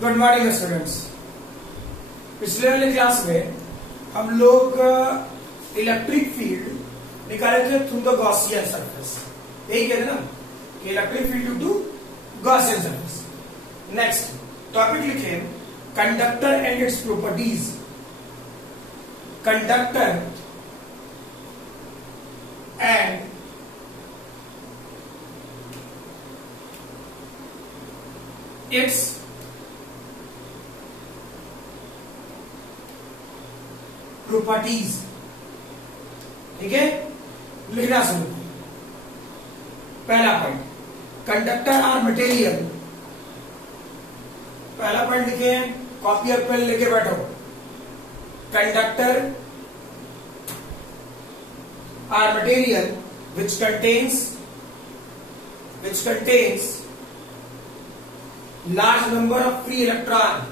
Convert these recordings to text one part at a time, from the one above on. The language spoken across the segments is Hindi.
Good morning students. पिछले वाले क्लास में हम लोग इलेक्ट्रिक फील्ड निकाले थे थ्रू द गॉसियन सरफेस। यही कहते ना कि electric field due to Gaussian surface. Next topic लिखे conductor and its properties. Conductor and its properties. ठीक है, लिखना शुरू। पहला पॉइंट, कंडक्टर आर मटेरियल। पहला पॉइंट लिखे, कॉपी और पेन लेके बैठो। Conductor are material which contains large number of free electrons,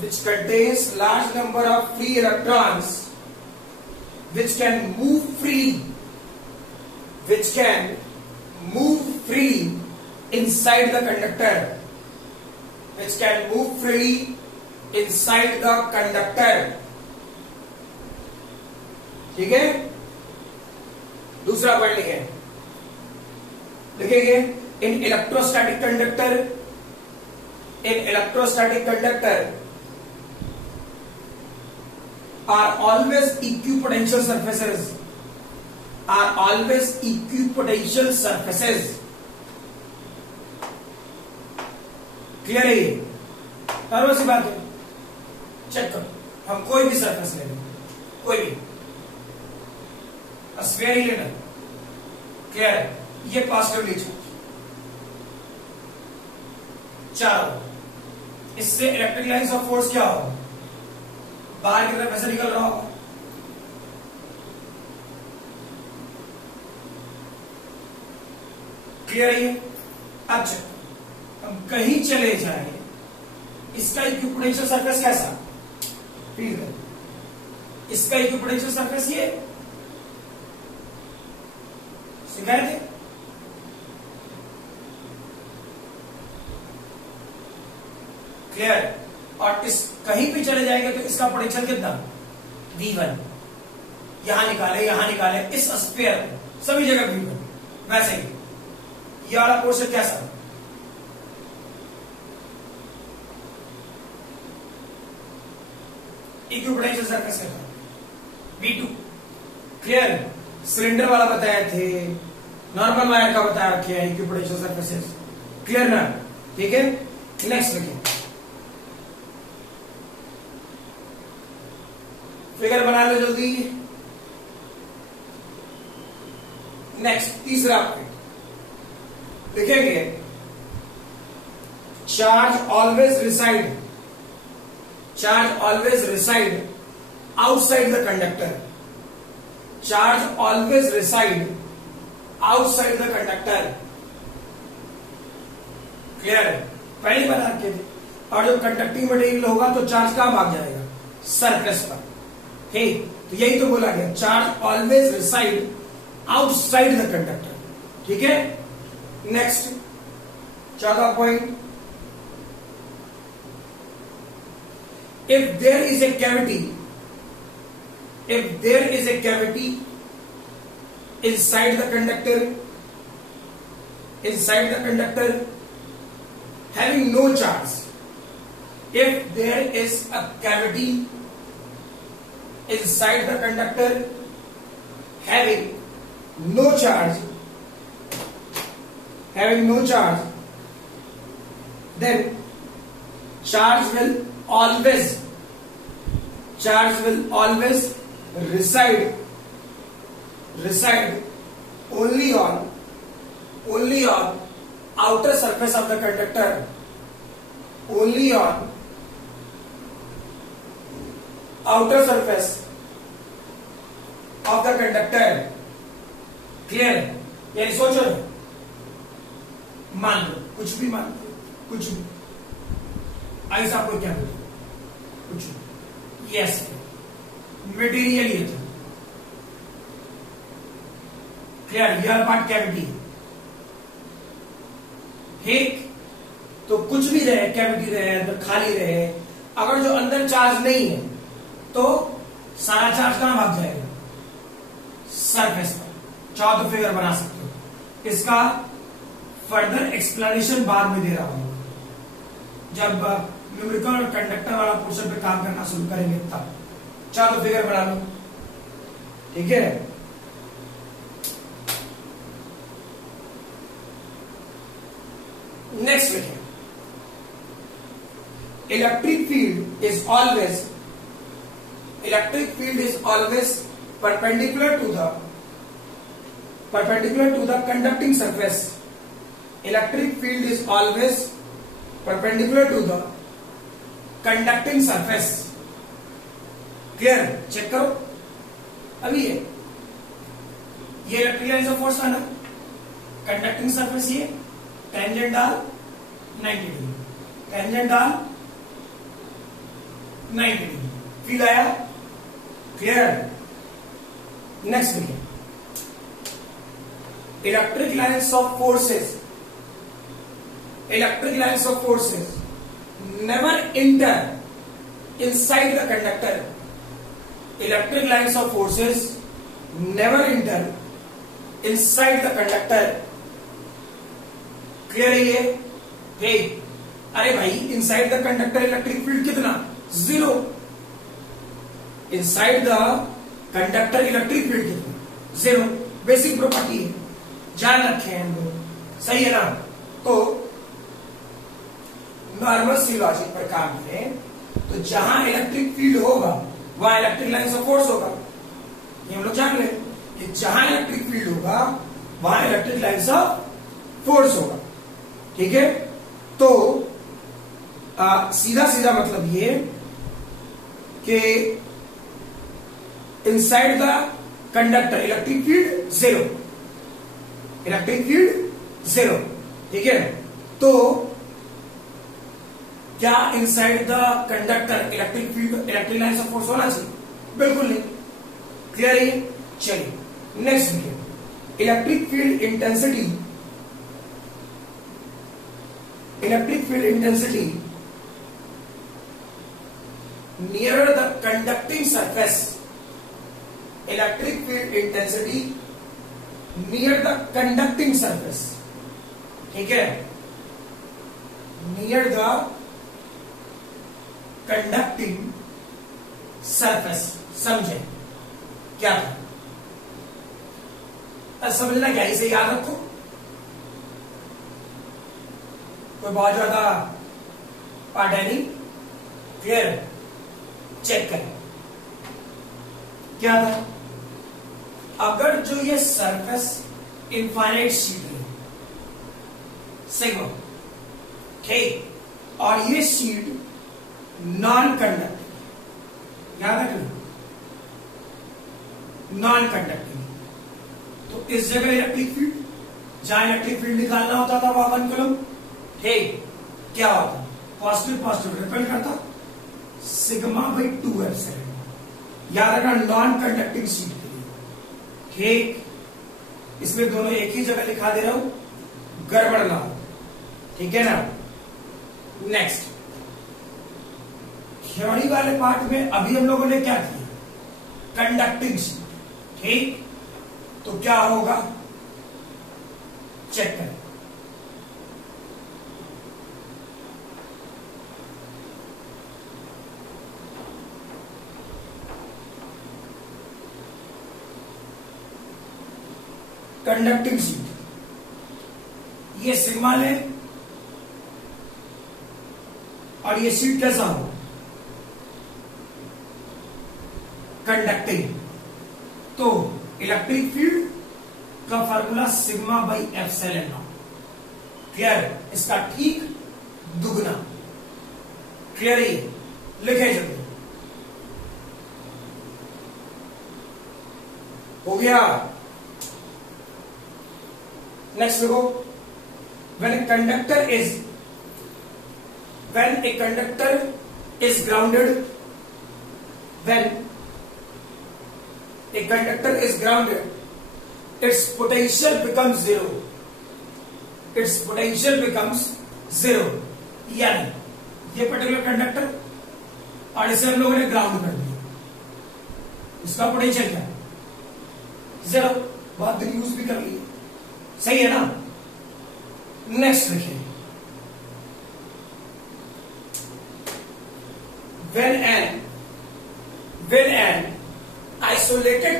which contains large number of free electrons which can move freely inside the conductor, ठीक है। दूसरा पॉइंट लिखेंगे इन electrostatic conductor are always equipotential surfaces। Clear है? ये हर सी बात है। चेक करो, हम कोई भी सरफेस ले लें, कोई भी स्फीयर ही लेना। क्लियर है? ये पॉजिटिवली चार्ज, इससे इलेक्ट्रिक लाइन्स ऑफ फोर्स क्या होगा? बाहर की तरफ ऐसे निकल रहा होगा। क्लियर है? अब हम कहीं चले जाए, इसका इक्विपोटेंशियल सरफेस कैसा? फील करें, इसका इक्विपोटेंशियल सरफेस ये सिखाए थे। क्लियर? और इस कहीं भी चले जाएंगे तो इसका पोटेंशियल कितना? V1। यहां निकाले इस स्फीयर में सभी जगह V1। वैसे ही ये वाला पोर्शन कैसा? इक्विपोटेंशियल सरफेस कैसा? V2। क्लियर? सिलेंडर वाला बताए थे, नॉर्मल वायर का बताया रखे इक्विपोटेंशियल सरफेसेस। क्लियर ना? ठीक है। नेक्स्ट लिखिए, फिगर बना लो जल्दी। नेक्स्ट तीसरा पॉइंट लिखेंगे charge always reside outside the conductor. Charge always reside outside the conductor. Clear है? पहले बना रखे थे। और जब कंडक्टिंग मटेरियल होगा तो चार्ज कहां भाग जाएगा? सरफेस पर। ठीक, तो यही तो बोला गया, charge always reside outside the conductor. ठीक है। नेक्स्ट चौथा point, if there is a cavity inside the conductor having no charge, if there is a cavity inside the conductor having no charge, then charge will always reside only on outer surface of the conductor. Only on outer surface of the conductor. Clear? यानी सोचो, मान लो कुछ भी ऐसा आपको क्या बोलते? कुछ यस, मटेरियल ये था। क्लियर? यह पार्ट कैविटी है। ठीक, तो कुछ भी रहे, कैविटी रहे, अंदर खाली रहे, अगर जो अंदर चार्ज नहीं है तो सारा चार्ज कहां भाग जाएगा? सरफेस पर। चाहो तो फिगर बना सकते हो। इसका फर्दर एक्सप्लेनेशन बाद में दे रहा हूं, जब न्यूमेरिकल और कंडक्टर वाला पोर्शन पे काम करना शुरू करेंगे तब। चाहो तो फिगर बना लो, ठीक है। नेक्स्ट लिखें, electric field is always perpendicular to the conducting surface. Electric field is always perpendicular to the conducting surface. Clear? Check करो। अभी ये इलेक्ट्रिक लाइन ऑफ फोर्स है ना, कंडक्टिंग सरफेस, ये टेंजेंट डाल 90 डिग्री, टेंजेंट डाल 90 डिग्री, फील आया? क्लियर? नेक्स्ट देखिए, electric lines of forces never inter inside the conductor. Electric lines of forces never inter inside the conductor. Clear है ये? हे, अरे भाई, inside the conductor electric field कितना? 0. Inside the conductor electric field कितना? 0. बेसिक प्रॉपर्टी है, जान रखे हैं हम लोग, सही है ना? तो नॉर्मल सी लॉजिक पर काम करें तो जहां इलेक्ट्रिक फील्ड होगा वहां इलेक्ट्रिक लाइन्स ऑफ फोर्स होगा। ये हम लोग जान रहे हैं कि जहां इलेक्ट्रिक फील्ड होगा वहां इलेक्ट्रिक लाइन्स ऑफ फोर्स होगा, ठीक है। तो सीधा सीधा मतलब ये कि inside the conductor electric field 0, electric field 0, ठीक है। तो क्या inside the conductor electric field electric lines of force होना चाहिए? बिल्कुल नहीं। क्लियर है? चलिए नेक्स्ट देखिए, electric field intensity nearer the conducting surface. Electric field intensity near the conducting surface. ठीक है? Near the conducting surface. समझे क्या था? समझना क्या, इसे याद रखो। कोई बहुत ज्यादा पार्ट है नहीं। क्लियर? चेक करें क्या था। अगर जो ये सरफेस इनफाइनाइट शीट है सिग्मा, ठीक, और ये शीट नॉन कंडक्टिंग, याद रखना, नॉन कंडक्टिंग, तो इस जगह इलेक्ट्रिक फील्ड, जहां इलेक्ट्रिक फील्ड निकालना होता था वहां 1 कूलम, ठीक, क्या होता? पॉजिटिव पॉजिटिव रिपेल करता, सिग्मा बाई 2 एप्सिलॉन। याद रखना, नॉन कंडक्टिंग शीट के लिए, ठीक। इसमें दोनों एक ही जगह लिखा दे रहा हूं, गड़बड़ ना हो, ठीक है ना। नेक्स्ट, थ्योरी वाले पार्ट में अभी हम लोगों ने क्या किया? कंडक्टिंग शीट, ठीक। तो क्या होगा चेक करें। कंडक्टिंग शीट, ये सिग्मा ले और ये शीट कैसा हो? कंडक्टिंग। तो इलेक्ट्रिक फील्ड का formula sigma by epsilon not. Clear? इसका ठीक दुगना। क्लियर है? लिखे जल्दी, हो गया। नेक्स्ट देखो, when a conductor is grounded, its potential becomes zero. यानी ये पर्टिकुलर कंडक्टर और इसे हम लोगों ने ग्राउंड कर दिया, इसका पोटेंशियल क्या है? जीरो। बहुत दिन यूज भी कर लिए, सही है ना। नेक्स्ट देखिए, when an isolated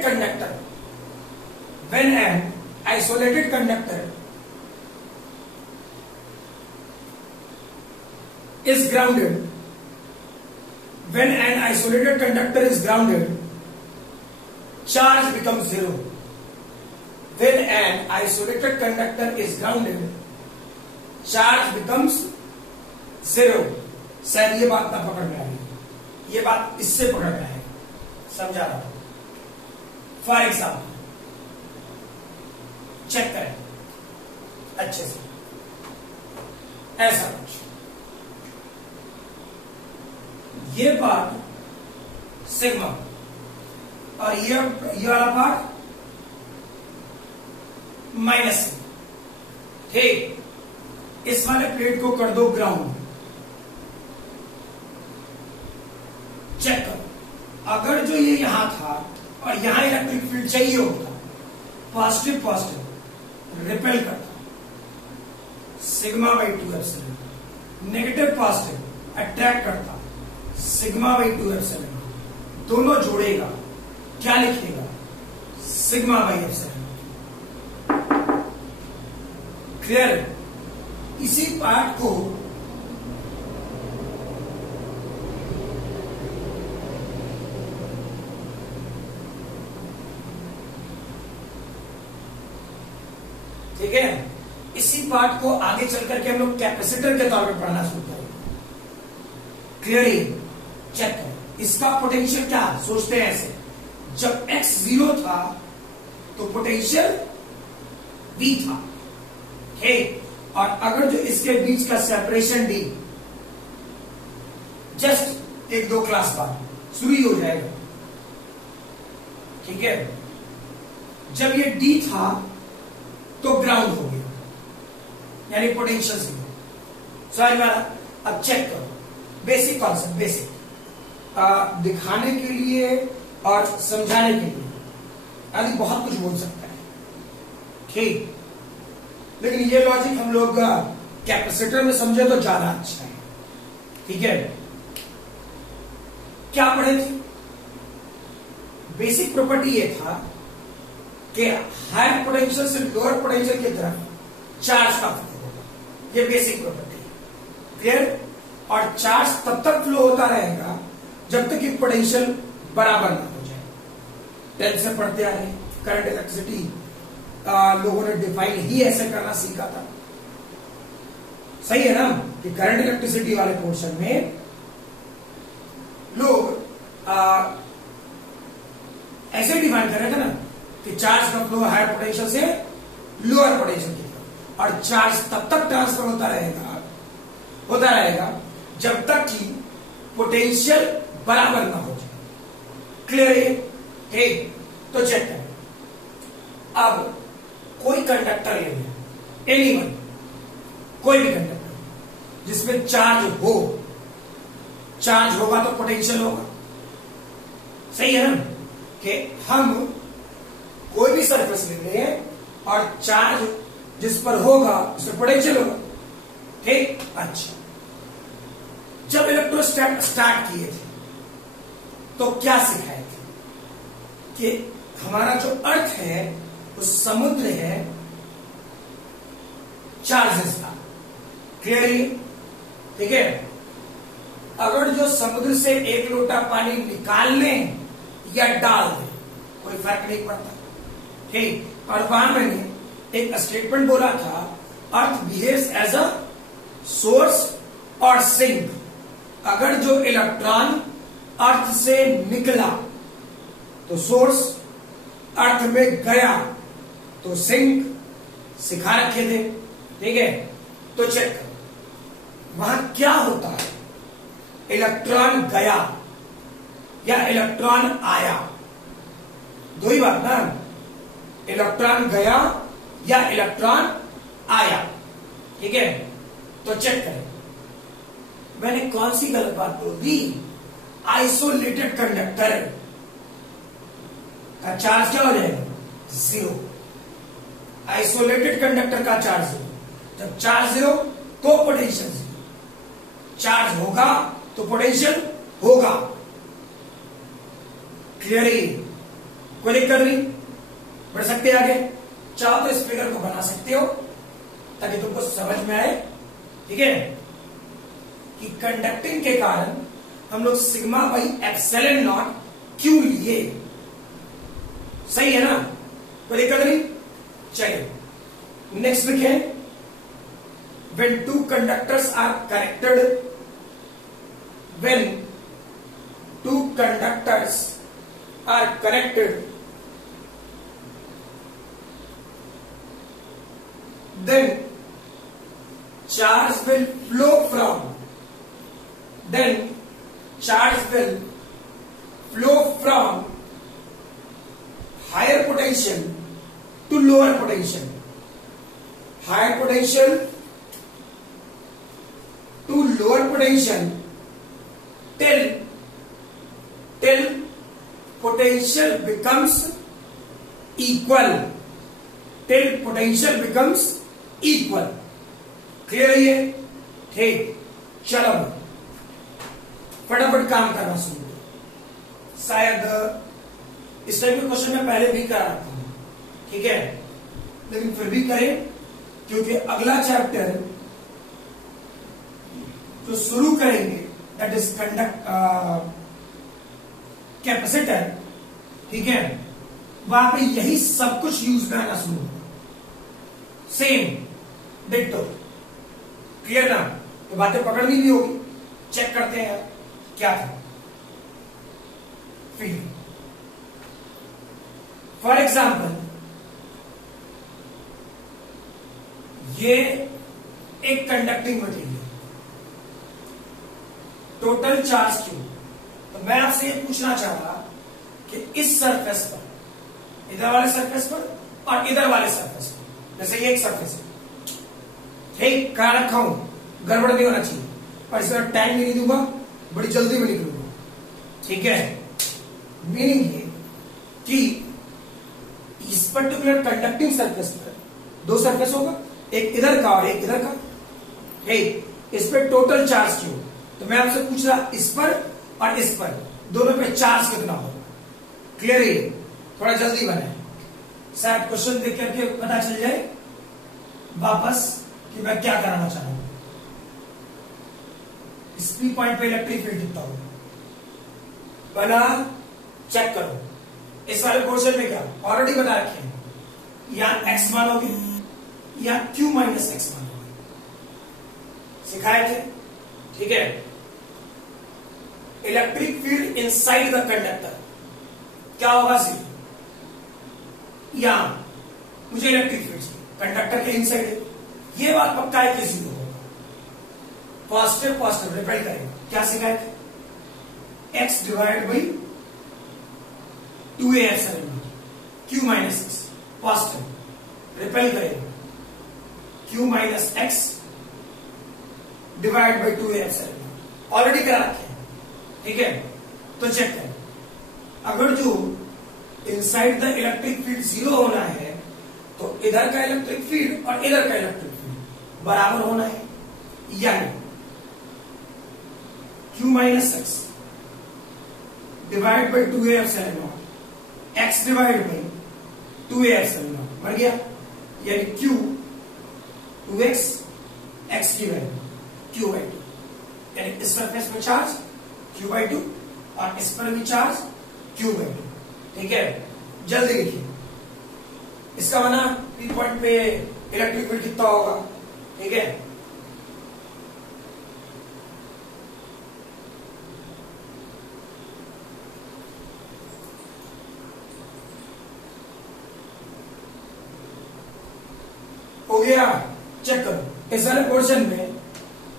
conductor is grounded, charge becomes zero. When an isolated conductor is grounded, charge becomes zero. शायद ये बात ना पकड़ में आई, ये बात इससे पकड़ में आएगी, समझा रहा हूं। फॉर एग्जाम्पल चेक करें अच्छे से, ऐसा कुछ ये पार्ट सिग्मा और ये वाला पार्ट माइनस, ठीक। इस वाले प्लेट को कर दो ग्राउंड। चेक करो, अगर जो ये यहां था और यहां इलेक्ट्रिक फील्ड चाहिए होता, पॉजिटिव पॉजिटिव रिपेल करता, sigma by 2 epsilon, negative positive attract करता, सिग्मा बाई 2 एप्सिलॉन। दोनों जोड़ेगा, क्या लिखेगा? Sigma by epsilon. क्लियर? इसी पार्ट को ठीक है, इसी पार्ट को आगे चल करके हम लोग कैपेसिटर के तौर पे पढ़ना शुरू करेंगे। क्लियरली चेक करें, इसका पोटेंशियल क्या सोचते हैं ऐसे, जब x 0 था तो पोटेंशियल v था, ठीक। और अगर जो इसके बीच का सेपरेशन d जस्ट 1-2 क्लास बाद शुरू ही हो जाएगा, ठीक है। जब ये d था तो ग्राउंड हो गया, यानी पोटेंशियल जीरो। समझ में? अब चेक करो, बेसिक कॉन्सेप्ट, बेसिक दिखाने के लिए और समझाने के लिए आदि बहुत कुछ बोल सकता है, ठीक। लेकिन ये लॉजिक हम लोग कैपेसिटर में समझे तो ज्यादा अच्छा है, ठीक है। क्या पढ़े थे? बेसिक प्रॉपर्टी ये था कि हायर पोटेंशियल से लोअर पोटेंशियल की तरफ चार्ज का फ्लो होगा, ये बेसिक प्रॉपर्टी है, क्लियर। और चार्ज तब तक फ्लो होता रहेगा जब तक कि पोटेंशियल बराबर ना हो जाए। 10th से पढ़ते आ रहे, करंट इलेक्ट्रिसिटी लोगों ने डिफाइन ही ऐसे करना सीखा था, सही है ना, कि करंट इलेक्ट्रिसिटी वाले पोर्शन में लोग ऐसे डिफाइन कर रहे थे ना कि चार्ज का फ्लो हायर पोटेंशियल से लोअर पोटेंशियल की तरफ, और चार्ज तब तक ट्रांसफर होता रहेगा जब तक कि पोटेंशियल बराबर ना हो जाए। क्लियर है? ठीक। तो चेक करें, अब कोई कंडक्टर ले लिया, एनीवन, कोई भी कंडक्टर जिसमें चार्ज होगा तो पोटेंशियल होगा, सही है ना। कि हम कोई भी सरफेस ले रहे हैं और चार्ज जिस पर होगा उसमें पोटेंशियल होगा, ठीक। अच्छा, जब इलेक्ट्रोस्टैट स्टार्ट किए थे तो क्या सिखाए थे कि हमारा जो अर्थ है वो समुद्र है चार्जेस का, क्लियरली, ठीक है। अगर जो समुद्र से 1 लोटा पानी निकाल लें या डाल दें कोई फर्क नहीं पड़ता, ठीक। और वहां मैंने एक स्टेटमेंट बोला था, अर्थ बिहेव्स एज अ सोर्स और सिंक। अगर जो इलेक्ट्रॉन अर्थ से निकला तो सोर्स, अर्थ में गया तो सिंक, सिखा रखे थे, ठीक है। तो चेक करो वहां क्या होता है, इलेक्ट्रॉन गया या इलेक्ट्रॉन आया, दो ही बात ना, इलेक्ट्रॉन गया या इलेक्ट्रॉन आया, ठीक है। तो चेक करें, मैंने कौन सी गलत बात बोल दी? आइसोलेटेड कंडक्टर का चार्ज क्या हो जाएगा? 0। आइसोलेटेड कंडक्टर का चार्ज 0। जब चार्ज 0 तो पोटेंशियल 0। चार्ज होगा तो पोटेंशियल होगा। क्लियर है? कोई दिक्कत नहीं, बढ़ सकते हैं आगे। चाहो तो इस फिगर को बना सकते हो ताकि तुमको समझ में आए। ठीक है कि कंडक्टिंग के कारण हम लोग सिग्मा बाई एप्सिलॉन नॉट क्यों लिए। सही है ना? कोई दिक्कत नहीं। चलिए नेक्स्ट लिखें, when two conductors are connected, when two conductors are connected, then charge will flow from, then charge will flow from higher potential to lower potential, higher potential to lower potential till potential becomes equal, till potential becomes equal। Clear है ये? ठीक, चलो फटाफट काम करना शुरू करो। शायद इस टाइप के क्वेश्चन मैं पहले भी करा रखा हूं, ठीक है, लेकिन फिर भी करें क्योंकि अगला चैप्टर जो शुरू करेंगे दैट इज कैपेसिटर, ठीक है, वहां पे यही सब कुछ यूज करना शुरू होगा। Same ditto. क्लियर ना? तो बातें पकड़नी भी होगी। चेक करते हैं क्या था। फील्ड फॉर एग्जाम्पल, ये एक conducting material, total charge Q. तो मैं आपसे ये पूछना चाह रहा कि इस सरफेस पर, इधर वाले सरफेस पर और इधर वाले सरफेस पर, जैसे ये एक सरफेस है, ठीक, कहा रखा हूं, गड़बड़ नहीं होना चाहिए, और इसका टाइम भी नहीं दूंगा, बड़ी जल्दी में निकलूंगा। ठीक है? मीनिंग ये कि इस पर्टिकुलर कंडक्टिंग सरफेस पर दो सरफेस होगा, एक इधर का और एक इधर का। ठीक, इस पर टोटल चार्ज क्यों? तो मैं आपसे पूछ रहा इस पर और इस पर दोनों पे चार्ज कितना होगा। क्लियर है? थोड़ा जल्दी बनाए, शायद क्वेश्चन देख करके पता चल जाए वापस कि मैं क्या कराना चाह रहा हूं। इस पी पॉइंट पे इलेक्ट्रिक फील्ड कितना होगा, बना चेक करो। इस वाले पोर्शन में क्या ऑलरेडी बता रखे हैं, या एक्स मानोगे या क्यू माइनस एक्स मानोगे, सिखाए थे। ठीक है? Electric field inside the conductor क्या होगा? सी या मुझे इलेक्ट्रिक फील्ड कंडक्टर के इनसाइड है, ये बात पक्का है कि जीरो होगा। पॉजिटिव पॉजिटिव रिपेल करेगा। क्या सिखाए थे? X divide by 2a epsilon q minus x, positive repel करेगा q minus x divide by 2a epsilon. Already करा रखे हैं। ठीक है? तो चेक करें, अगर जो inside the electric field zero होना है तो इधर का इलेक्ट्रिक फील्ड और इधर का इलेक्ट्रिक फील्ड बराबर होना है, यानी Q minus x divide by 2a epsilon not, x divide by 2a epsilon not बन गया, यानी Q 2x x की वैल्यू Q बाई 2, यानी इस सरफेस में चार्ज Q बाई 2 और इस पर भी चार्ज Q बाई 2। ठीक है? जल्दी लिखिए, इसका बना पी पॉइंट पे इलेक्ट्रिक फील्ड कितना होगा। ठीक है? हो गया? चेक करो, इस वाले पोर्शन में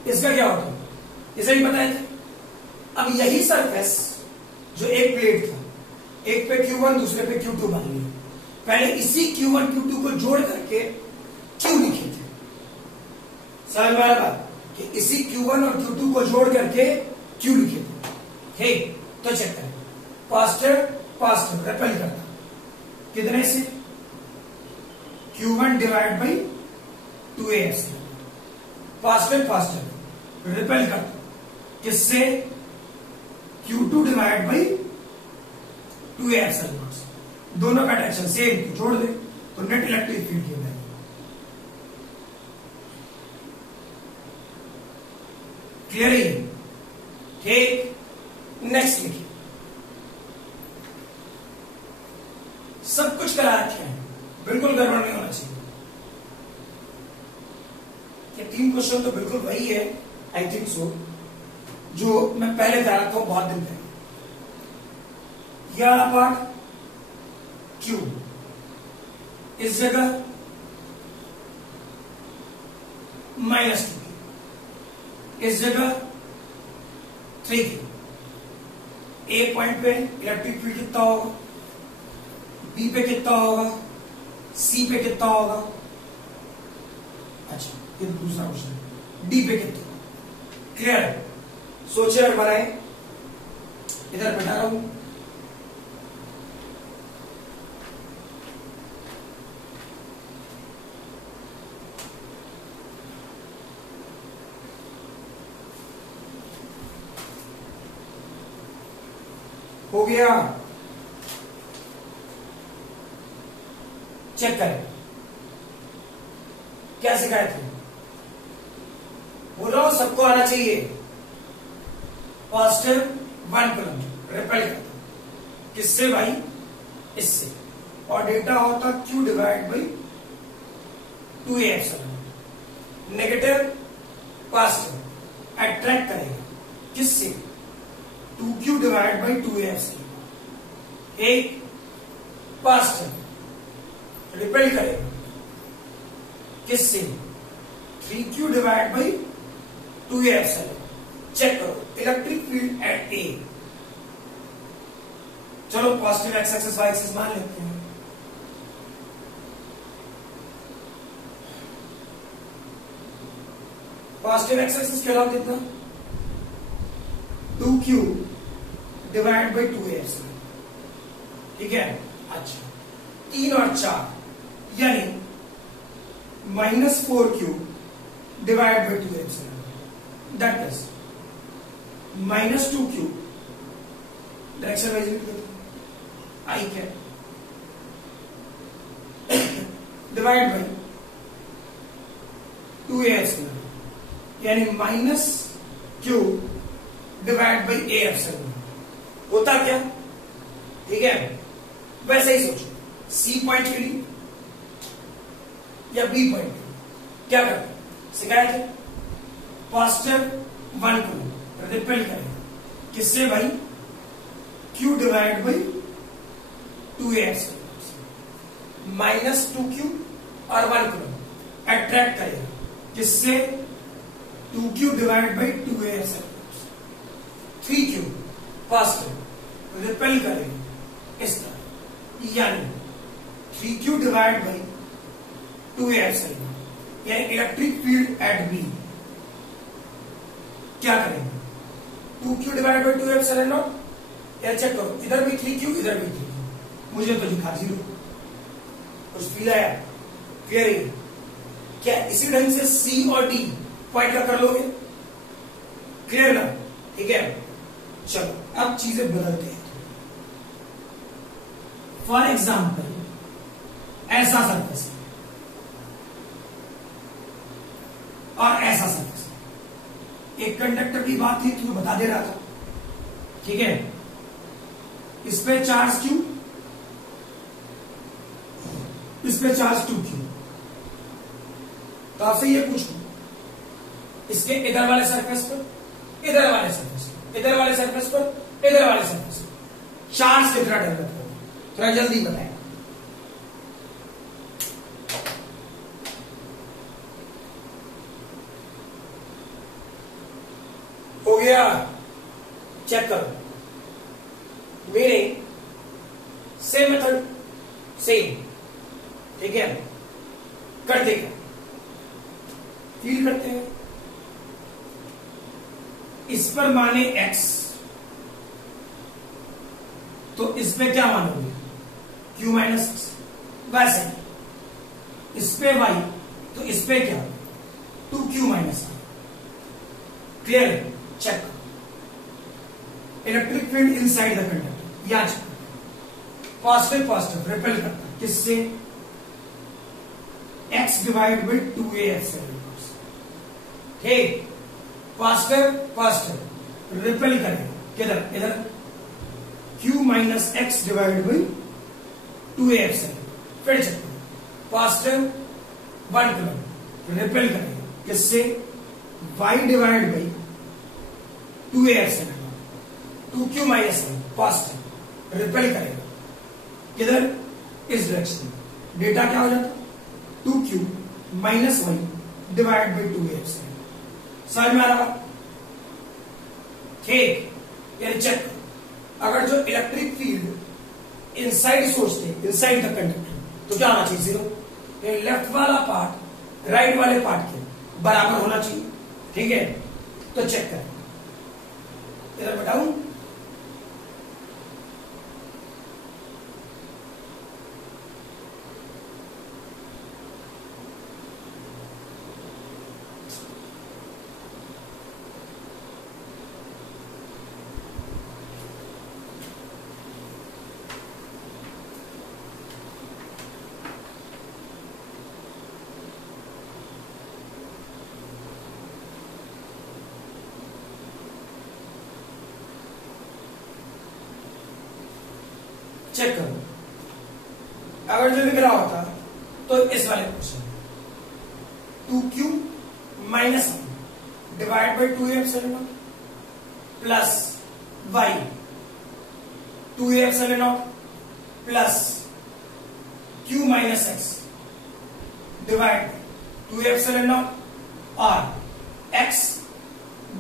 इसका क्या होता है, इसे ही बताए थे। अब यही सरफेस जो एक प्लेट था, एक पे Q1 दूसरे पे Q2 बन गई, पहले इसी Q1 Q2 को जोड़ करके Q लिखे थे। समझ में आया बात? कि इसी Q1 और Q2 को जोड़ करके Q लिखे थे। ठीक, तो चेक करें, पॉजिटिव रिपेल करता कितने से, Q1 divide by 2AS, positive repel करता किससे, Q2 डिवाइड बाई 2AS, दोनों का डायरेक्शन सेम, जोड़ दे तो नेट इलेक्ट्रिक फील्ड की वैल्यू। क्लियर है? ठीक, नेक्स्ट लिखिए। सब कुछ करा रखे हैं, बिल्कुल गड़बड़ नहीं होना चाहिए। ये 3 क्वेश्चन तो बिल्कुल वही है, आई थिंक सो, जो मैं पहले करा रखा हूं बहुत दिन पहले। यह वाला पार्ट Q, इस जगह -2, इस जगह 3, A पॉइंट पे इलेक्ट्रिक फील्ड कितना होगा, B पे कितना होगा, C पे कितना होगा, अच्छा ये दूसरा क्वेश्चन, D पे कितना होगा। क्लियर? सोचे और बनाए। इधर बैठा रहा हूं, हो गया, चेक करें क्या सिखाए थे, बोल रहा हूं सबको आना चाहिए। पॉजिटिव 1 कूलम रिपेल करता किससे भाई, इससे, और डेटा होता Q divide by 2AS। Negative positive attract करेगा किससे, 2Q डिवाइड बाई 2AS। एक पॉजिटिव रिपेल करेगा किससे, 3Q divide by 2AS। Check करो इलेक्ट्रिक फील्ड एट A। चलो positive x axis y axis मान लेते हैं। पॉजिटिव एक्स एक्सिस के अलावा कितना, 2Q डिवाइड बाई 2AS। ठीक है, अच्छा 3 और 4 यानी -4Q divide by 2AS, that is -2Q direction wise I क्या डिवाइड बाई 2AS यानी -Q डिवाइड बाई AF। होता क्या, ठीक है, वैसे ही सोचो, C पॉइंट के लिए या B पॉइंट क्या करते सिखाया थे, पॉजिटिव 1 को रिपेल करेगा किससे भाई, Q divide by 2AS, -2Q और 1 को अट्रैक्ट करेगा किससे, 2Q divide by 2AS। 3Q positive repel करेगा इस तरह, यानी 3Q डिवाइड बाई 2AS, यानी इलेक्ट्रिक फील्ड एट B क्या करेंगे, 2Q डिवाइड बाई 2AS। या चेक करो, इधर भी 3Q इधर भी 3Q, मुझे तो लिखा 0, कुछ फील आया, क्लियर है क्या? इसी ढंग से C और D पॉइंट का कर लोगे, क्लियर ना? ठीक है, चलो अब चीजें बदलते हैं। फॉर एग्जाम्पल ऐसा सरफेस और ऐसा सरफेस, एक कंडक्टर की बात थी तो बता दे रहा था, ठीक है, इस पे चार्ज Q, इस पे चार्ज 2Q। तो आपसे ये पूछूं, इसके इधर वाले सरफेस पर, इधर वाले सरफेस पर, इधर वाले सरफेस पर, इधर वाले सरफेस पर चार्ज कितना डेवलप होगा, थोड़ा जल्दी बताएं। हो गया, चेक करो, मेरे सेम मेथड सेम, ठीक है, करते हैं, फील करते हैं, इस पर माने x, तो इस पे क्या मानोगे q माइनस एक्स, वैसे इस पे y, तो इस पे क्या 2q माइनस y। क्लियर है? Check. Electric field inside the conductor, या चेक पॉजिटिव पॉजिटिव रिपेल करता है किससे, x divide by 2a epsilon. ठीक, पॉजिटिव पॉजिटिव रिपेल करेगा किधर, इधर q minus x divide by 2a epsilon. फिर चेक पॉजिटिव 1 कूलम रिपेल करेगा किससे, y divide by 2a epsilon. 2q minus one positive repel करेगा किधर, इस डायरेक्शन में। डेटा क्या हो जाता, 2q minus y divide by 2a epsilon. समझ में आ रहा? ठीक, यानी चेक, अगर जो इलेक्ट्रिक फील्ड इनसाइड सोर्स थे, इनसाइड द कंडक्टर, तो क्या होना चाहिए 0। लेफ्ट वाला पार्ट राइट वाले पार्ट के बराबर होना चाहिए। ठीक है, तो चेक करें, इधर बताऊं, चेक करो, अगर जो लिख रहा होता तो इस वाले question 2q minus divide by 2a epsilon plus y 2a epsilon plus q minus x divide 2a epsilon और x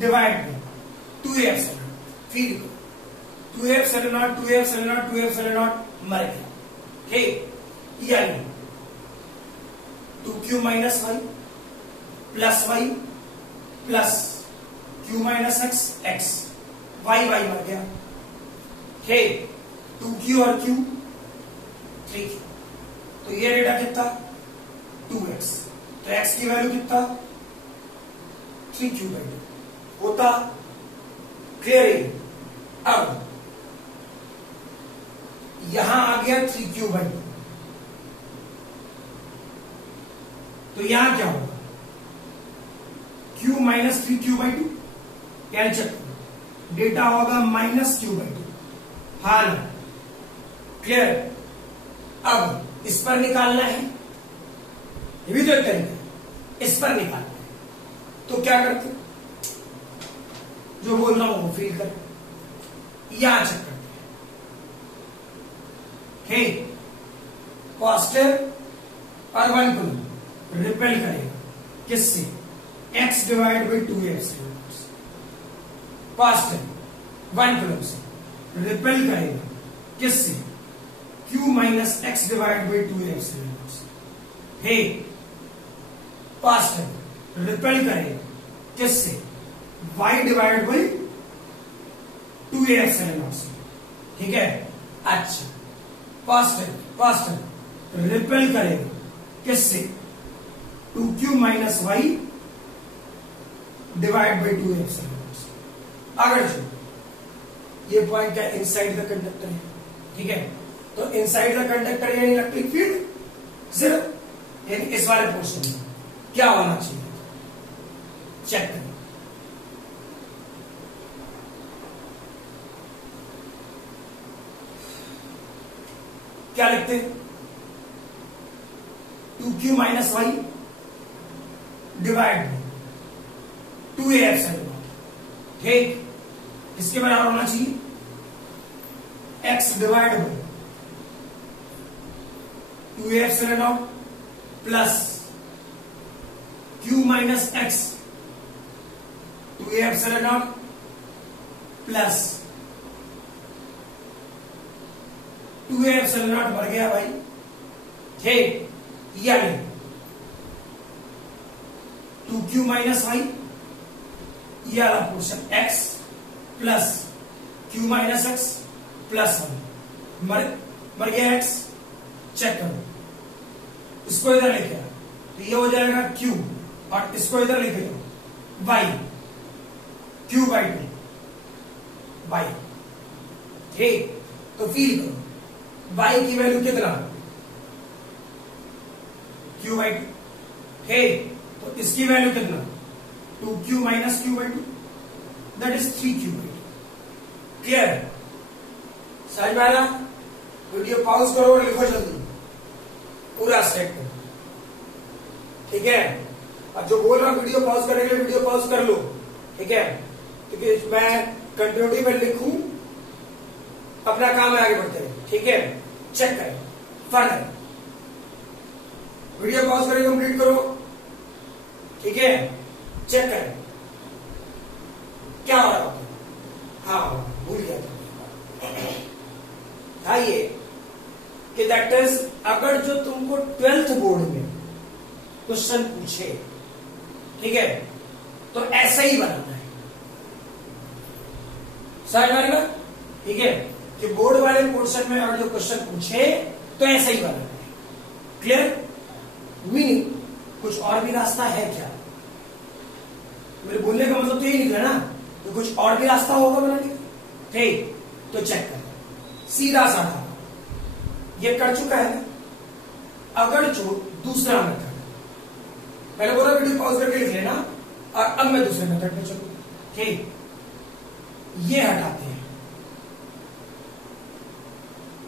divide by 2a epsilon. Feed को 2a epsilon 2a epsilon 2a epsilon मर गया। ठीक, यानी 2q minus y plus y plus q minus x x, y y मर गया। ठीक, 2q और q 3q, तो ये डेटा कितना 2x, तो x की वैल्यू कितना 3q बाई 2 होता। क्लियर है? अब यहां आ गया 3q बाई 2, तो यहां क्या होगा q माइनस 3q बाई 2, यानी चेक डेटा होगा minus q by 2। Hall clear? अब इस पर निकालना है, ये भी तो एक तरीका है, इस पर निकालना है, तो क्या करते, जो बोल रहा हूं वो फील कर, यहां चेक करते हैं। ठीक, पॉजिटिव और 1 कूलम रिपेल करेगा किससे, x divide by 2a epsilon. Positive 1 coulomb से रिपेल करेगा किससे, q minus x divide by 2a epsilon. ठीक, पॉजिटिव रिपेल करेगा किससे, y divide by 2a epsilon से। ठीक है, अच्छा, पॉजिटिव पॉजिटिव रिपेल करेगा किससे, 2q minus y divide by 2a epsilon. अगर जो ये पॉइंट क्या इनसाइड द कंडक्टर है, ठीक है, तो इनसाइड द कंडक्टर यानी इलेक्ट्रिक फील्ड 0, यानी इस वाले पोर्शन में क्या होना चाहिए, चेक करें। क्या लिखते हैं, 2q minus y divide 2a epsilon. ठीक, इसके बराबर होना चाहिए x divide by 2a epsilon plus q minus x 2a epsilon plus 2a epsilon बढ़ गया भाई। ठीक, यानी 2q माइनस वाई ये वाला portion x plus q minus x plus 1 मर गया x। चेक करो, इसको इधर लेके आओ तो ये हो जाएगा q, और इसको इधर लेके जाओ y, q बाई 2 y। ठीक, तो फील करो y की वैल्यू कितना, q बाई 2। ठीक, तो इसकी वैल्यू कितना, 2q minus q by 2, that is 3q by 2। Clear, समझ में आया? वीडियो पॉज करो और लिखो जल्दी पूरा सेट करो, ठीक है? अब जो बोल रहा हूं वीडियो पॉज करने के लिए वीडियो पॉज कर लो, ठीक है? क्योंकि मैं कंटिन्यूटी में लिखूं, अपना काम है आगे बढ़ते रहे, ठीक है? चेक करें फर्दर, वीडियो पॉज करके कंप्लीट करो, ठीक है? चेक करें क्या हो रहा है। हाँ, भूल गया था ये कि दैट इज, अगर जो तुमको 12th बोर्ड में क्वेश्चन पूछे, ठीक है, तो ऐसा ही बनाना है। समझ में आएगा? ठीक है, कि बोर्ड वाले पोर्शन में अगर जो क्वेश्चन पूछे तो ऐसा ही बनाना है। क्लियर? मीनिंग कुछ और भी रास्ता है क्या? मेरे बोलने का मतलब तो यही निकला ना, तो कुछ और भी रास्ता होगा बनाने का। ठीक, तो चेक कर, सीधा साधा ये कर चुका है। अगर जो दूसरा मेथड, पहले बोला वीडियो पॉज करके लिख लेना, और अब मैं दूसरे मेथड में चलूँ। ठीक, ये हटाते हैं,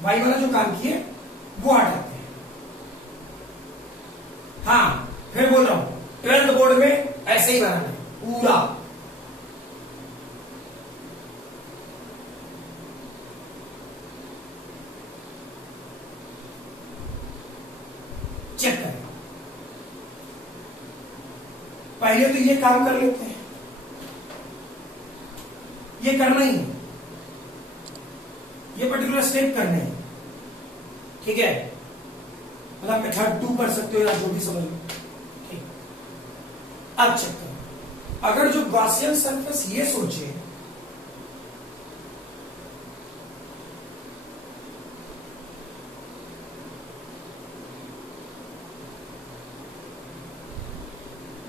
वाई वाला जो काम किए वो हटाते हैं। हाँ, फिर बोल रहा हूं 12th बोर्ड में ऐसे ही बनाना है पूरा। चेक करें, पहले तो ये काम कर लेते हैं, ये करना ही है, ये पर्टिकुलर स्टेप करने हैं, ठीक है? मतलब मेथड 2 कर सकते हो या जो भी समझ लो। ठीक, अब चेक करो, अगर जो गॉसियन सरफेस ये सोचे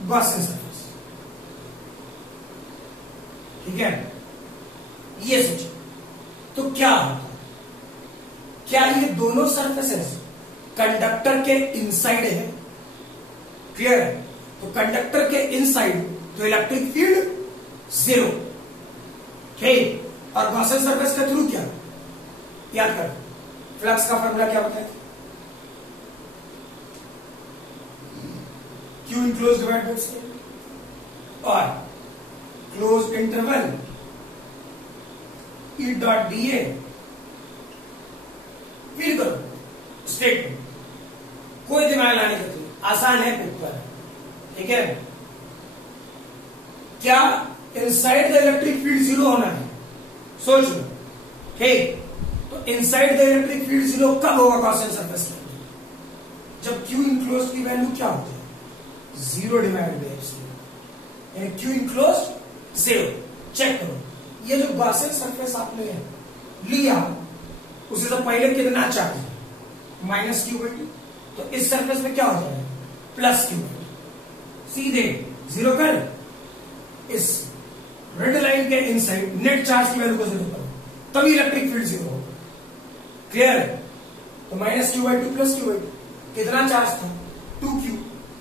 गॉसियन सरफेस, ठीक है, ये सोचे तो क्या होता? क्या ये दोनों सरफेसेस कंडक्टर के इनसाइड है? क्लियर है? तो कंडक्टर के इनसाइड तो इलेक्ट्रिक फील्ड 0, ठीक, और गॉसियन सरफेस के थ्रू क्या? याद कर, फ्लक्स का फॉर्मूला क्या होता है? Q enclosed divided by C, और close interval E dot dA। Feel करो स्टेटमेंट, कोई दिमाग लाने की नहीं, आसान है पेपर, ठीक है? क्या इनसाइड द इलेक्ट्रिक फील्ड 0 होना है? सोच लो, ठीक, तो इनसाइड द इलेक्ट्रिक फील्ड 0 कब होगा गॉसियन सरफेस के? जब Q इनक्लोज की वैल्यू क्या होती है? 0 डिवाइडेड बाय एप्सिलॉन, यानी Q इनक्लोज 0। चेक करो, ये जो गॉसियन सरफेस आपने लिया उसे तो पहले कितना चार्ज है? माइनस क्यू बाई 2, तो इस सरफेस में क्या हो जाएगा? Plus Q by 2। सीधे 0 कर, इस रेड लाइन के इनसाइड नेट चार्ज की वैल्यू को 0 करो, तभी इलेक्ट्रिक फील्ड 0 होगा। क्लियर है? तो minus Q by 2 plus Q by 2, कितना चार्ज था? 2q,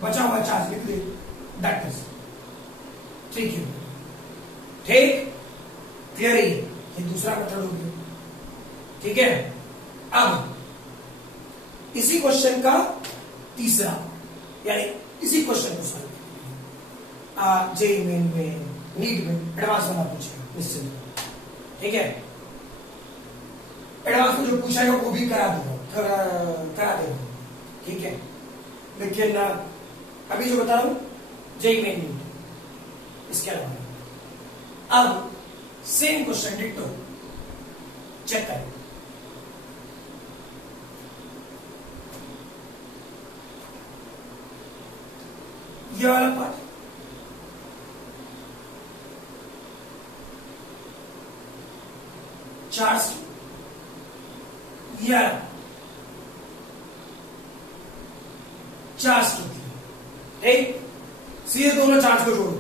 बचा हुआ चार्ज लिख ले, दैट इज 3q। ठीक, क्लियर है? ये दूसरा मेथड हो गया, ठीक है? अब इसी क्वेश्चन का तीसरा, यानी इसी क्वेश्चन को सॉल्व जेईई मेन में, नीट में एडवांस वाला पूछेगा निश्चित, ठीक है? एडवांस में जो पूछा है वो भी करा देगा, ठीक है? लेकिन अभी जो बता रहा हूं जेईई मेन नीट, इसके अलावा अब सेम क्वेश्चन डिट्टो, चेक करें। ये वाला पार्ट चार्ज या चार्ज ठीक, सीधे दोनों चार्ज को जोड़ो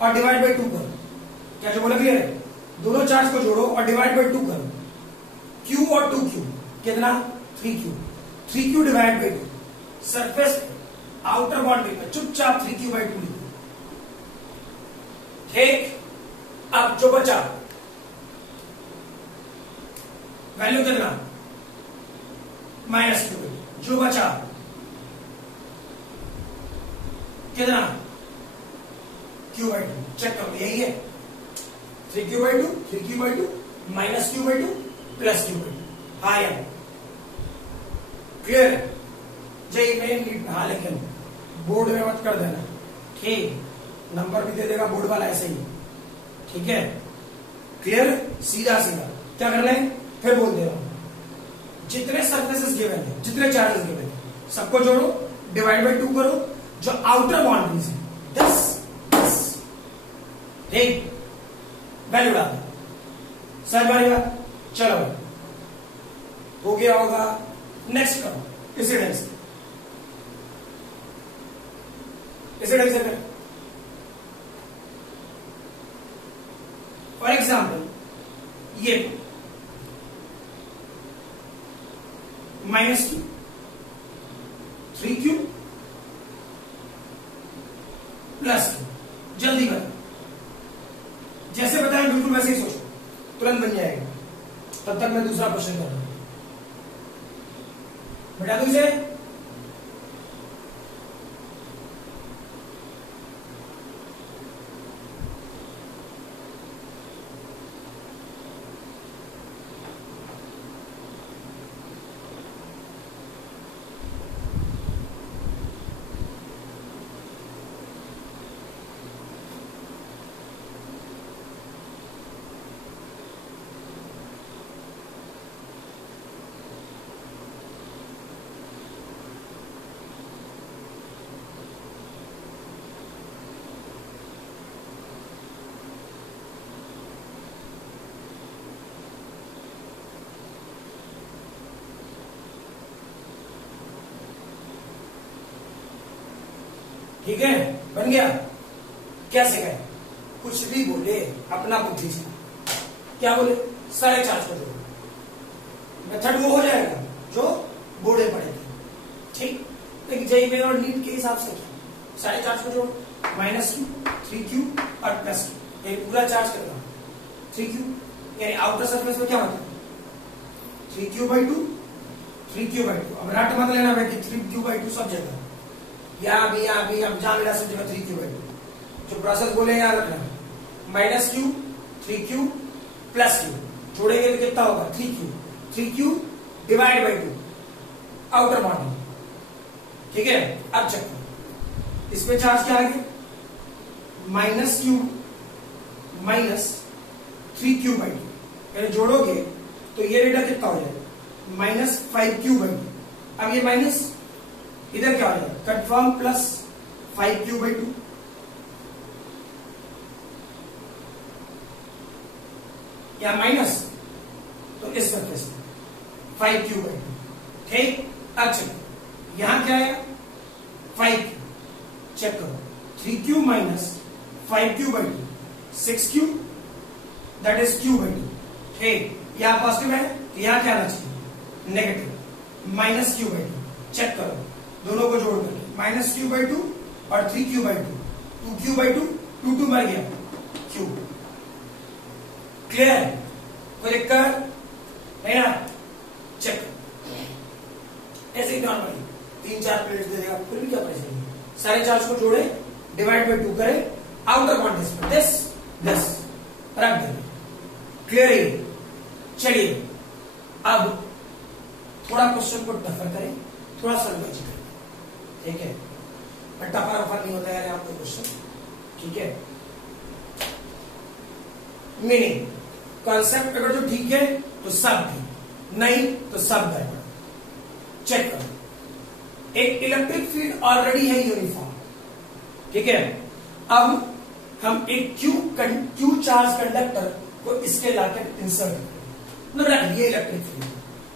और डिवाइड बाई 2 करो। क्या जो बोला क्लियर है? दोनों चार्ज को जोड़ो और डिवाइड बाई 2 करो। Q और 2Q कितना? 3Q। 3Q divide by 2, surface outer boundary में चुपचाप 3Q बाई 2 लिखो। ठीक, अब जो बचा वैल्यू कितना? -Q। जो बचा कितना? Q by 2। चेक करो, यही है 3Q by 2, 3Q by 2, -Q by 2, +Q by 2। हाँ या क्लियर है? जय मेन, हाँ लेकिन बोर्ड में मत कर देना, ठीक? नंबर भी दे देगा बोर्ड वाला ऐसे ही, ठीक है? क्लियर? सीधा सीधा क्या करना है, फिर बोल दे रहा हूं। जितने सरफेसेस गिवन है, जितने चार्जेस गिवन है, सबको जोड़ो, डिवाइड बाई 2 करो। जो आउटर बाउंड्रीज है 10, ठीक, वैल्यू डाल दो। समझ पाएगा? चलो हो गया होगा। नेक्स्ट करो इसी ढंग से, इसी ढंग से करें। फॉर एग्जाम्पल ये -Q, 3Q +Q। जल्दी करो, जैसे बताएं बिल्कुल वैसे ही सोचो, तुरंत बन जाएगा। तब तक मैं दूसरा क्वेश्चन कर रहा हूं, बता दूं इसे। ठीक है, बन गया? कैसे गए? कुछ भी बोले, अपना बुद्धि से। क्या बोले? 4.5 को जोड़ो। मेथड वो हो जाएगा जो बोर्डे पड़ेगी, ठीक? लेकिन जेई में और नीट के हिसाब से क्या? 4.5 को जोड़ो, -Q, 3Q और +Q। ये पूरा चार्ज करता हूं 3Q, यानी आउटर सरफेस में क्या होता है? 3Q by 2, 3Q by 2। अब रट मत लेना बेटी, 3Q बाई 2 सब जगह, यहाँ भी अब जहां मिला सब जगह 3Q बाई 2। जो प्रोसेस बोले याद रखना, -Q, 3Q +Q जोड़ेंगे तो कितना होगा? 3Q। 3Q divide by 2 outer boundary, ठीक है? अब चेक करो, इसमें चार्ज क्या आ गया? -Q माइनस 3Q बाई 2, यानी जोड़ोगे तो ये डेटा कितना हो जाएगा? -5Q by 2। अब ये माइनस इधर क्या हो जाएगा? Confirm +5Q by 2। या माइनस तो इस सरफेस में 5Q बाई 2, ठीक? अच्छा यहां क्या आया? 5Q। चेक करो, 3Q minus 5Q by 2, 6Q, that is Q by 2, ठीक? यहां पॉजिटिव है, यहां क्या आना चाहिए? Negative, -Q by 2। चेक करो, दोनों को जोड़ करके -Q बाई 2 और 3Q बाई 2, 2Q बाई 2, 2 मर गया, Q। क्लियर? कोई दिक्कत है ना? चेक ऐसे ही नॉर्मली 3-4 प्लेट्स दे देगा, फिर भी क्या परेशानी? 4.5 को जोड़े, डिवाइड बाई 2 करे, आउटर बाउंड्रीज पर 10 रख देंगे। क्लियर है? चलिए अब थोड़ा क्वेश्चन को डफर करें, थोड़ा सा रिवाइज करें, ठीक है? डफर वफर नहीं होता है आपको क्वेश्चन, ठीक है? मीनिंग कॉन्सेप्ट अगर जो ठीक है तो सब ठीक, नहीं तो सब गड़बड़। चेक करो, एक इलेक्ट्रिक फील्ड ऑलरेडी है यूनिफॉर्म, ठीक है? अब हम एक क्यू चार्ज कंडक्टर को इसके लाके इंसर्ट मतलब रख दिए इलेक्ट्रिक फील्ड।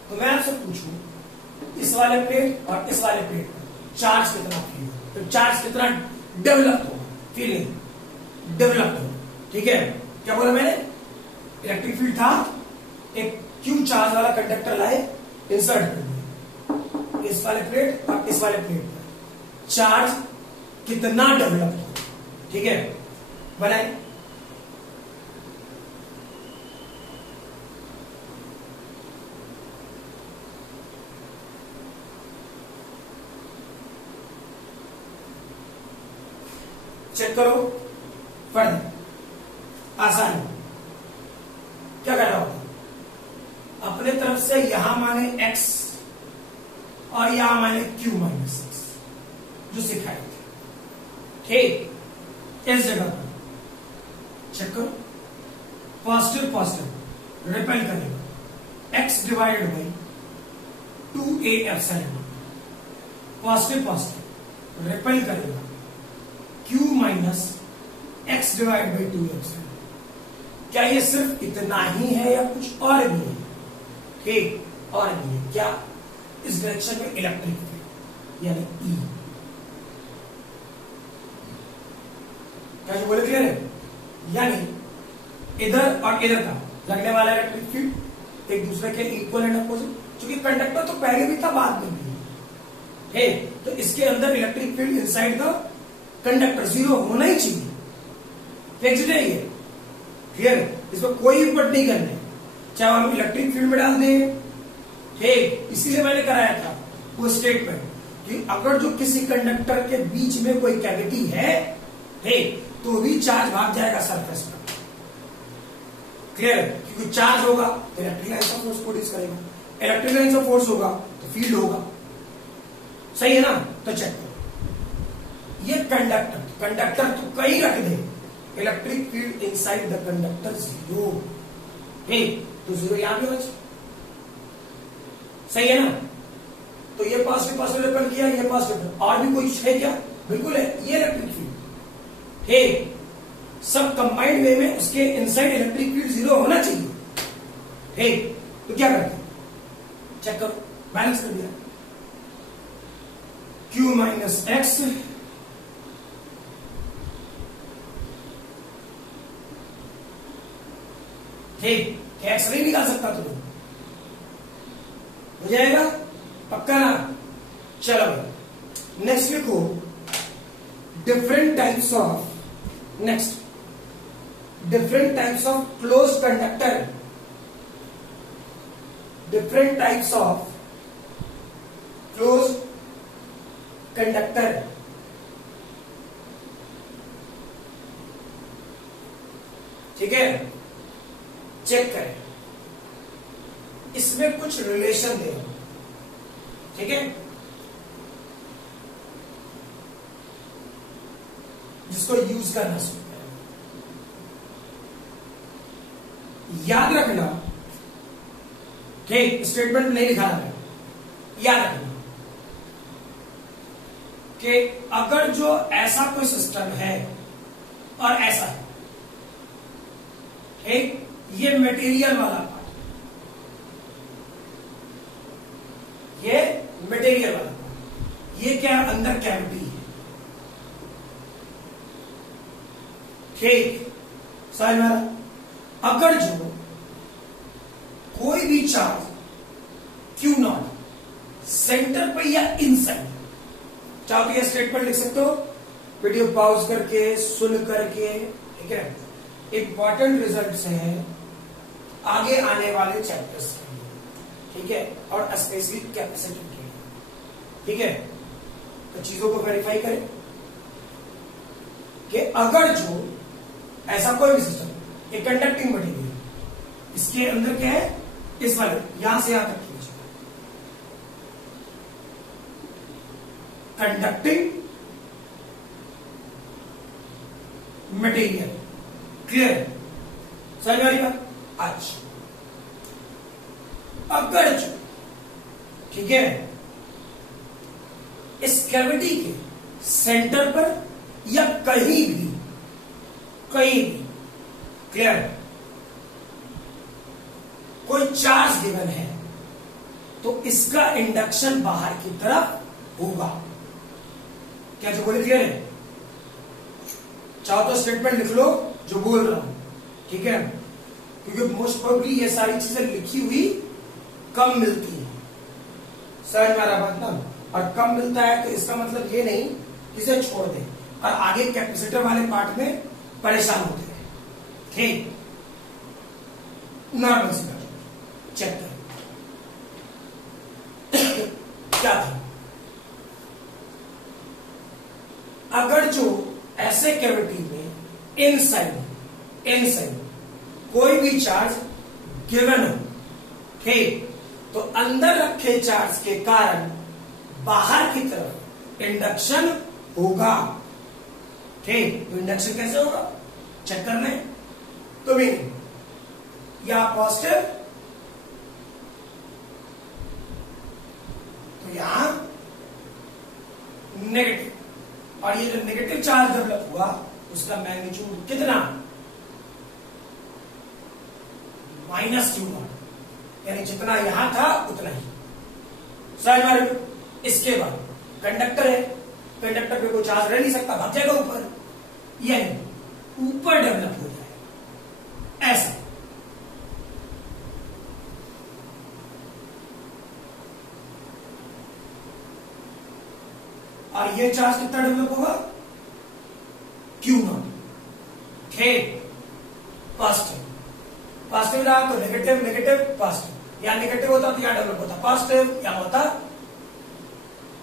तो मैं आपसे पूछूं इस वाले प्लेट और इस वाले प्लेट पर चार्ज कितना फील हो, तो चार्ज कितना डेवलप होगा, फीलिंग डेवलप हो। ठीक है, क्या बोला मैंने? इलेक्ट्रिक फील्ड था, एक क्यू चार्ज वाला कंडक्टर लाए, इंसर्ट कर दिया इस वाले प्लेट और इस वाले प्लेट पर, चार्ज कितना डेवलप हो। ठीक है, बनाए। चेक करो, पढ़ आसान है। क्या करना होगा? अपने तरफ से यहां माने x और यहां माने q माइनस एक्स जो सिखाए थे। ठीक, इस जगह पर चेक करो, पॉजिटिव पॉजिटिव रिपेल करेगा x divided by 2a epsilon, positive positive repel करेगा q minus x divide by 2 epsilon. क्या ये सिर्फ इतना ही है या कुछ और भी है? ठीक, और भी है। क्या? इस डायरेक्शन में इलेक्ट्रिक फील्ड यानी E। क्या जो बोले क्लियर है? यानी इधर और इधर का लगने वाला इलेक्ट्रिक फील्ड एक दूसरे के इक्वल एंड अपोजिट, क्योंकि कंडक्टर तो पहले भी था, बाद में भी है, तो इसके अंदर electric field inside the conductor zero होना ही चाहिए, फिक्स्ड है ये। क्लियर? इसमें कोई इफर्ट नहीं करना है, चाहे हम इलेक्ट्रिक फील्ड में डाल दें। ठीक, इसीलिए मैंने कराया था वो स्टेटमेंट कि अगर जो किसी कंडक्टर के बीच में कोई कैविटी है, ठीक, तो भी चार्ज भाग जाएगा सरफेस पर। क्लियर? क्योंकि चार्ज होगा तो electric lines of force produce करेगा, इलेक्ट्रिक लाइन्स ऑफ फोर्स होगा तो फील्ड होगा। सही है ना? तो चेक करो, ये कंडक्टर तो कहीं रख दे, electric field inside the conductor zero. ठीक, तो जीरो यहां भी हो जाए। सही है ना? तो ये पॉजिटिव पॉजिटिव रिपेल किया, ये पॉजिटिव, और भी कोई है क्या? बिल्कुल है, ये इलेक्ट्रिक फील्ड। ठीक, सब कंबाइंड वे में उसके इनसाइड इलेक्ट्रिक फील्ड जीरो होना चाहिए। ठीक, तो क्या करते हैं? चेक करो, बैलेंस कर दिया, Q माइनस एक्स ठीक, एक्स नहीं निकाल सकता तू, हो जाएगा पक्का ना? चलो नेक्स्ट लिखो, different types of, next different types of close conductor, different types of close conductor. ठीक है, चेक करें, इसमें कुछ रिलेशन दे। ठीक है, जिसको यूज करना सीखते हैं। याद रखना, ठीक, स्टेटमेंट नहीं लिखा है, याद रखना कि अगर जो ऐसा कोई सिस्टम है और ऐसा है, ठीक, ये मटेरियल वाला पार्ट, ये मटेरियल वाला पार्ट, ये क्या अंदर कैविटी है। ठीक, समझ में आ रहा? अगर जो कोई भी चार्ज Q नॉट सेंटर पे या इनसाइड, चाहो तो ये स्टेटमेंट लिख सकते हो, वीडियो पॉज करके सुन करके। ठीक है, इंपॉर्टेंट रिजल्ट्स हैं आगे आने वाले चैप्टर्स के लिए। ठीक है, और स्पेशली कैपेसिटी के लिए। ठीक है, तो चीजों को वेरीफाई करें कि अगर जो ऐसा कोई भी सिस्टम, एक कंडक्टिंग मटेरियल, इसके अंदर क्या है, इस वाले यहां से यहां तक की कंडक्टिंग मटेरियल। क्लियर? समझ में आ रही बात? अच्छा, अगर जो, ठीक है, इस कैविटी के सेंटर पर या कहीं भी, क्लियर, कोई चार्ज गिवन है तो इसका इंडक्शन बाहर की तरफ होगा। क्या जो बोले क्लियर है? चाहो तो स्टेटमेंट लिख लो जो बोल रहा हूं, ठीक है? क्योंकि मोस्ट प्रोबेबली ये सारी चीजें लिखी हुई कम मिलती है, समझ में आ रहा बात ना? और कम मिलता है तो इसका मतलब ये नहीं कि इसे छोड़ दे और आगे कैपेसिटर वाले पार्ट में परेशान होते हैं। ठीक, नॉर्मल सी बात, चेक कर क्या था। अगर जो ऐसे कैविटी में इनसाइड कोई भी चार्ज गिवन हो, ठीक, तो अंदर रखे चार्ज के कारण बाहर की तरफ इंडक्शन होगा। ठीक, तो इंडक्शन कैसे होगा चेक करना है। तो भी या पॉजिटिव तो यहां नेगेटिव, और ये जो नेगेटिव चार्ज डेवलप हुआ उसका मैग्नीट्यूड कितना? -q0, यानी जितना यहां था उतना ही। समझ में? इसके बाद कंडक्टर है, कंडक्टर पे कोई चार्ज रह नहीं सकता, भाग जाएगा ऊपर, यानी ऊपर डेवलप हो जाए ऐसा। और ये चार्ज कितना डेवलप होगा? Q0। ठीक, पॉजिटिव रहा तो नेगेटिव पॉजिटिव, या नेगेटिव होता तो यहां डेवलप होता पॉजिटिव, या होता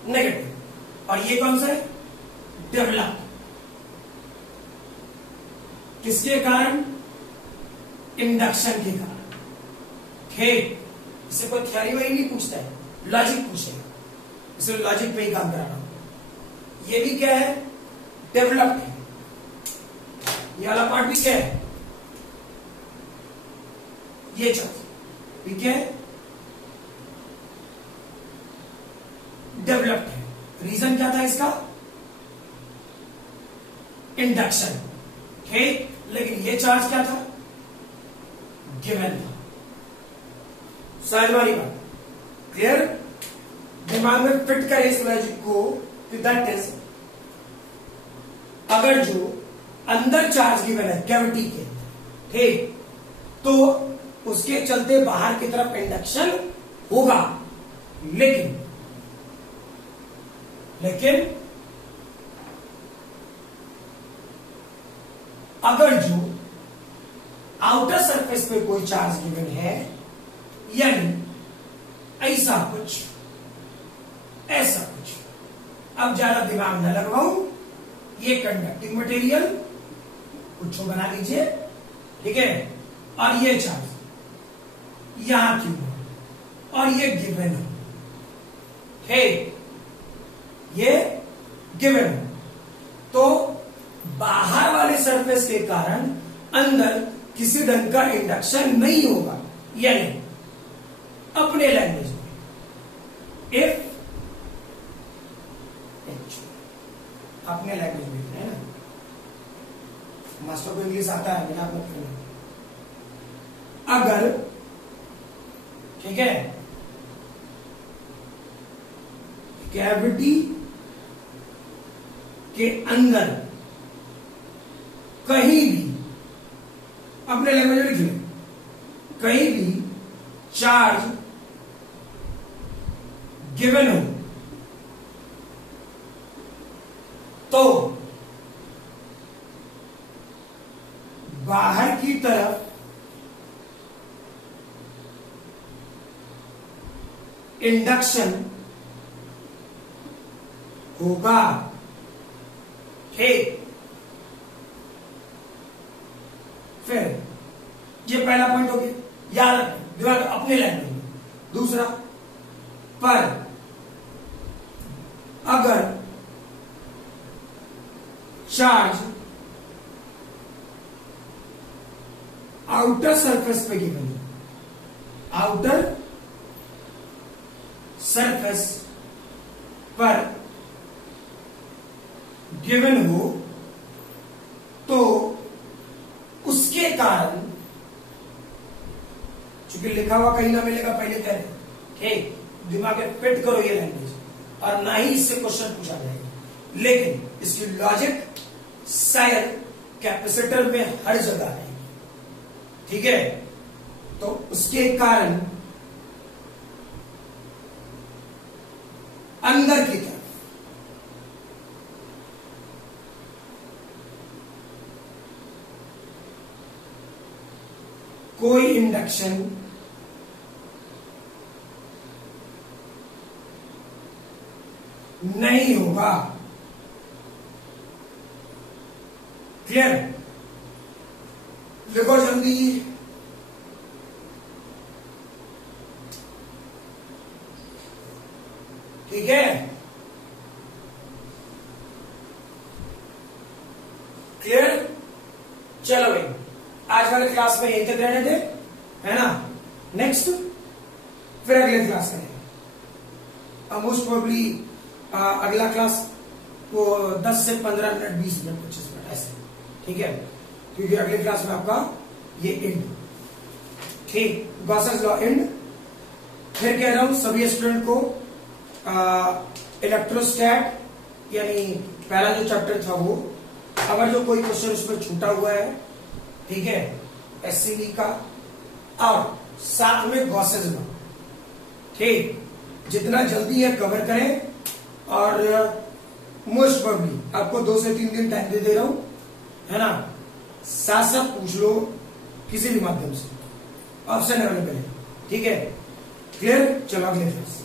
नेगेटिव। और ये कौन सा है? डेवलप किसके कारण? इंडक्शन के कारण। ठीक, इससे कोई थ्योरी वही नहीं पूछता है, लॉजिक पूछेगा, इसलिए लॉजिक पे ही काम करा रहा हूं। ये भी क्या है? डेवलप्ड है। ये वाला पार्ट भी क्या है? ये चार्ज भी क्या है? डेवलप्ड है। रीजन क्या था इसका? इंडक्शन। ठीक, लेकिन ये चार्ज क्या था? गिवन था। समझ वाली बात क्लियर? दिमाग में फिट करें इस लॉजिक को, दैट इज अगर जो अंदर चार्ज गिवन है कैविटी के, ठीक, तो उसके चलते बाहर की तरफ इंडक्शन होगा, लेकिन अगर जो आउटर सरफेस पे कोई चार्ज गिवन है, यानी ऐसा कुछ, अब ज्यादा दिमाग न लगवाऊं, ये कंडक्टिंग मटेरियल कुछ बना लीजिए, ठीक है, और ये चार्ज यहां क्यों है और ये गिवन है, ठीक, ये गिवन है, तो बाहर वाले सरफेस के कारण अंदर किसी ढंग का इंडक्शन नहीं होगा। यानी अपने लैंग्वेज में इफ अपने लैंग्वेज में है ना, मास्टर को इंग्लिश आता है, बिना मत करना। अगर, ठीक है, कैविटी के अंदर कहीं भी, अपने लैंग्वेज में लिखिए, कहीं भी चार्ज गिवन हो तो बाहर की तरफ इंडक्शन होगा। ठीक, फिर ये पहला पॉइंट हो गया, याद रखना दिमाग अपने लैंग्वेज में। दूसरा, पर अगर चार्ज आउटर सरफेस पे गिवन है, आउटर सरफेस पर गिवन हो, तो उसके कारण जो क्योंकि लिखा हुआ कहीं ना मिलेगा, पहले कह रहे ठीक, दिमाग में फिट करो ये लैंग्वेज, और ना ही इससे क्वेश्चन पूछा जाएगा। लेकिन इसकी लॉजिक शायद कैपेसिटर में हर जगह है, ठीक है। तो उसके कारण अंदर की तरफ कोई इंडक्शन नहीं होगा। क्लियर? लिखो जल्दी। ठीक है, क्लियर? चलो भाई, आज वाले क्लास में यही तक रहने दे, है ना। नेक्स्ट फिर अगले क्लास करेंगे। मोस्ट प्रोबेबली अगला क्लास वो 10 से 15 मिनट, 20 मिनट, 25 मिनट ऐसे, ठीक है, क्योंकि अगले क्लास में आपका ये एंड, ठीक, गॉसेस लॉ एंड। फिर कह रहा हूं सभी स्टूडेंट को इलेक्ट्रोस्टैट यानी पहला जो चैप्टर था वो, अगर जो कोई क्वेश्चन उसमें छूटा हुआ है, ठीक है, एससीबी का, और साथ में गॉसेस लॉ, ठीक, जितना जल्दी है कवर करें। और मोस्ट प्रोबेबली आपको 2 से 3 दिन टाइम दे रहा हूं, है ना। साथ साथ पूछ लो किसी भी माध्यम से, ऑप्शन अवेलेबल है, ठीक है। क्लियर? चलो अगले क्लास।